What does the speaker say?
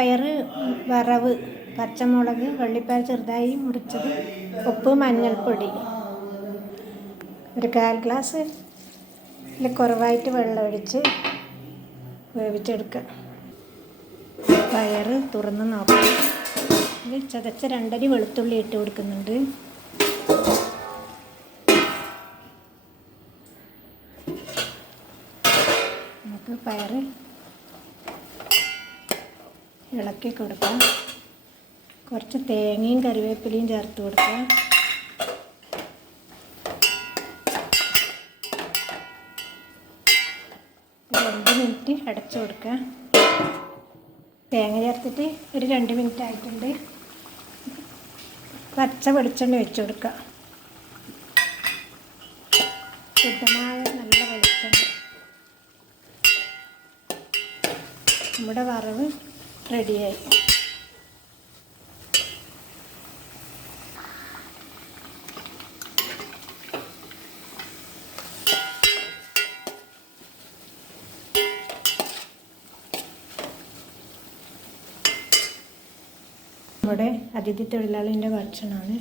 വള്ളിപ്പയർ വറവ്, പച്ചമുളക്, വള്ളിപ്പയർ ചെറുതായി മുറിച്ചത്, ഉപ്പ്, മഞ്ഞൾപ്പൊടി, ഒരു 1/4 ഗ്ലാസ് കുറവായിട്ട് വെള്ളം ഒഴിച്ച് വേവിച്ചെടുക്കുക. പയർ തുറന്ന് നോക്കാം. ഇത് ചതച്ച 2 അരി വെളുത്തുള്ളി ഇട്ട് കൊടുക്കുന്നുണ്ട്. നമുക്ക് പയർ ഇളക്കി കൊടുക്കാം. കുറച്ച് തേങ്ങയും കറിവേപ്പിലയും ചേർത്ത് കൊടുക്കാം. ഒരു 2 മിനിറ്റ് അടച്ചു കൊടുക്കുക. തേങ്ങ ചേർത്തിട്ട് ഒരു 2 മിനിറ്റ് ആയിട്ടുണ്ട്. പച്ച വെളിച്ചെണ്ണ ഒഴിച്ച് കൊടുക്കുക. ശുദ്ധമായ നല്ല വെളിച്ചെണ്ണ. നമ്മുടെ വറവ് റെഡിയായി. നമ്മുടെ അതിഥി തൊഴിലാളിൻ്റെ ഭക്ഷണമാണ്.